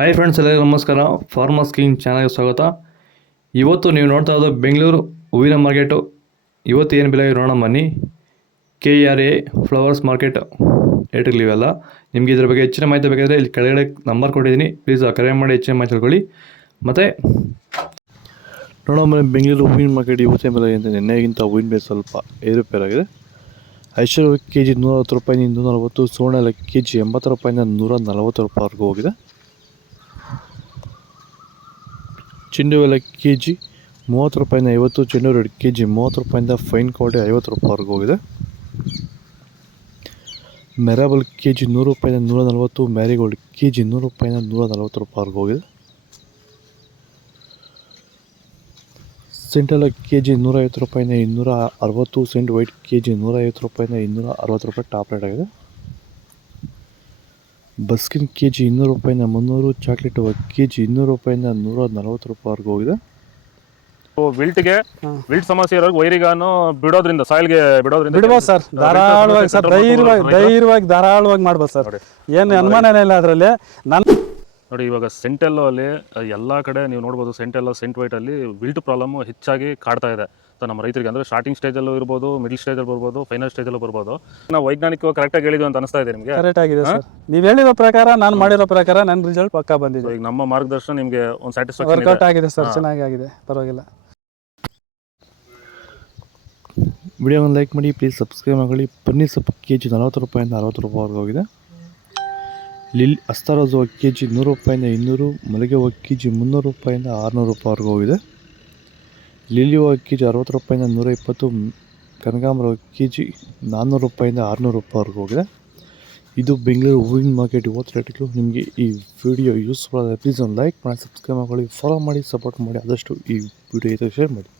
Hi friends, ಎಲ್ಲರಿಗೂ ನಮಸ್ಕಾರ. Farmers king ಚಾನಲ್ಗೆ ಸ್ವಾಗತ. ಇವತ್ತು ನೀವು ನೋಡ್ತಾ ಇರೋದು ಬೆಂಗಳೂರು ಹೂವಿನ ಮಾರ್ಕೆಟು. ಇವತ್ತು ಏನು ಬೆಲೆ ನೋಡೋಣ ಬನ್ನಿ. KRA ಫ್ಲವರ್ಸ್ ಮಾರ್ಕೆಟ್ ರೇಟ್ಗಳಿವೆಲ್ಲ. ನಿಮಗೆ ಇದ್ರ ಬಗ್ಗೆ ಹೆಚ್ಚಿನ ಮಾಹಿತಿ ಬೇಕಾದರೆ ಇಲ್ಲಿ ಕೆಳಗಡೆ ನಂಬರ್ ಕೊಟ್ಟಿದ್ದೀನಿ, ಪ್ಲೀಸ್ ಕರೆ ಮಾಡಿ ಹೆಚ್ಚಿನ ಮಾಹಿತಿ ತಿಳ್ಕೊಳ್ಳಿ. ಮತ್ತು ನೋಡೋಣ ಬನ್ನಿ, ಬೆಂಗಳೂರು ಹೂವಿನ ಮಾರ್ಕೆಟ್ ಇವತ್ತಿನ ಬೆಲೆ ಅಂತ ನಿನ್ನೆಗಿಂತ ಹೂವಿನ ಬೆಲೆ ಸ್ವಲ್ಪ ಏರುಪೇರಾಗಿದೆ. ಐಶ್ವರ್ಯ KG 110 ರೂಪಾಯಿಂದ 240, ಸುವರ್ಣ KG 80 ರೂಪಾಯಿಂದ 140 ರೂಪಾಯಿವರೆಗೂ ಹೋಗಿದೆ. ಚೆಂಡು ಎಲ್ಲ KG 30 ರೂಪಾಯಿಂದ 50, ಚೆಂಡು ರೆಡ್ KG 30 ರೂಪಾಯಿಂದ ಫೈನ್ ಕ್ವಾಲಿಟಿ 50 ರೂಪಾಯಿವರೆಗೂ ಹೋಗಿದೆ. ಮೆರಾಬಲ್ KG 100 ರೂಪಾಯಿಂದ 140, ಮ್ಯಾರಿಗೋಲ್ಡ್ KG 100 ರೂಪಾಯಿಂದ 140 ರೂಪಾಯಿವರೆಗೂ ಹೋಗಿದೆ. ಸೆಂಟ್ ಎಲ್ಲ KG 150 ರೂಪಾಯಿಂದ 260, ಸೆಂಟ್ ವೈಟ್ KG 150 ರೂಪಾಯಿಂದ 260 ರೂಪಾಯಿ ಟಾಪ್ ರೇಟ್ ಆಗಿದೆ. ಬಸ್ಕಿನ್ KG 200 ರೂಪಾಯಿಂದ 300, ಚಾಕ್ಲೇಟ್ KG 200 ರೂಪಾಯಿಂದ 140 ರೂಪಾಯಿವರೆಗೂ ಹೋಗಿದೆ. ವಿಲ್ಟ್ ಸಮಸ್ಯೆ ಇರೋರಿಗೆ ವೈರಿಗಾನು ಬಿಡೋದ್ರಿಂದ ಸಾಯಿಲ್ಗೆ ಬಿಡ್ಬೋದು ಸರ್, ಧಾರಾಳವಾಗಿ ಸರ್, ಧಾರಾಳವಾಗಿ ಮಾಡ್ಬೋದು ಸರ್. ಏನು ಅನುಮಾನನೇ ಇಲ್ಲ ಅದರಲ್ಲಿ. ನೋಡಿ, ಇವಾಗ ಸೆಂಟೆಲ್ಲೋ ಅಲ್ಲಿ ಎಲ್ಲ ಕಡೆ ನೀವು ನೋಡ್ಬೋದು, ಸೆಂಟೆಲ್ಲೋ ಸೆಂಟ್ ವೈಟ್ ಅಲ್ಲಿ ವಿಲ್ಟ್ ಪ್ರಾಬ್ಲಮ್ ಹೆಚ್ಚಾಗಿ ಕಾಡ್ತಾ ಇದೆ. ನಮ್ಮ ರೈತರಿಗೆ ಅಂದ್ರೆ ಸ್ಟಾರ್ಟಿಂಗ್ ಸ್ಟೇಜಲ್ಲೂ ಇರ್ಬೋದು, ಮಿಡಲ್ ಸ್ಟೇಜಲ್ಲಿ ಬರ್ಬೋದು, ಫೈನಲ್ ಸ್ಟೇಜಲ್ಲೂ ಬರ್ಬೋದು. ನಾವು ವೈಜ್ಞಾನಿಕವಾಗಿ ಕರೆಕ್ಟಾಗಿ ಹೇಳಿದ್ವಿ ಅಂತ ಅನಿಸ್ತಾ ಇದೆ ನಿಮಗೆ? ಕರೆಕ್ಟ್ ಆಗಿದೆ ಸರ್, ನೀವು ಹೇಳಿರೋ ಪ್ರಕಾರ, ನಾನು ಮಾಡಿರೋ ಪ್ರಕಾರ ನನ್ನ ರಿಸಲ್ಟ್ ಪಕ್ಕಾ ಬಂದಿದೆ. ಈಗ ನಮ್ಮ ಮಾರ್ಗದರ್ಶನ ನಿಮಗೆ ಒಂದು ಸ್ಯಾಟಿಸ್ಫ್ಯಾಕ್ಷನ್ ವರ್ಕೌಟ್ ಆಗಿದೆ ಸರ್, ಚೆನ್ನಾಗಿ ಆಗಿದೆ, ಪರವಾಗಿಲ್ಲ. ವಿಡಿಯೋವನ್ನು ಲೈಕ್ ಮಾಡಿ, ಪ್ಲೀಸ್ ಸಬ್ಸ್ಕ್ರೈಬ್ ಮಾಡಿ. ಪನ್ನೀರ್ ಸೊಪ್ಪು KG 40 ರೂಪಾಯಿಂದ 60 ರೂಪಾಯಿವರೆಗೂ ಹೋಗಿದೆ. ಅಸ್ತಾರೋಜು KG 100 ರೂಪಾಯಿಂದ 200, ಮಲ್ಲಿಗೆ ಹೂವು KG 300 ರೂಪಾಯಿಂದ 600 ರೂಪಾಯಿವರೆಗೂ ಹೋಗಿದೆ. ಲಿಲಿ ಹೂವು KG 60 ರೂಪಾಯಿಂದ 120, ಕನಕಾಂಬರ KG 400 ರೂಪಾಯಿಂದ 600 ರೂಪಾಯಿವರೆಗೂ ಹೋಗಿದೆ. ಇದು ಬೆಂಗಳೂರು ಹೂವಿನ ಮಾರ್ಕೆಟ್ ಇವತ್ತು ರೇಟ್ಗಳು. ನಿಮಗೆ ಈ ವಿಡಿಯೋ ಯೂಸ್ಫುಲ್ ಆದರೆ ಪ್ಲೀಸ್ ಒಂದು ಲೈಕ್ ಮಾಡಿ, ಸಬ್ಸ್ಕ್ರೈಬ್ ಮಾಡಿ, ಫಾಲೋ ಮಾಡಿ, ಸಪೋರ್ಟ್ ಮಾಡಿ. ಆದಷ್ಟು ಈ ವಿಡಿಯೋ ಶೇರ್ ಮಾಡಿ.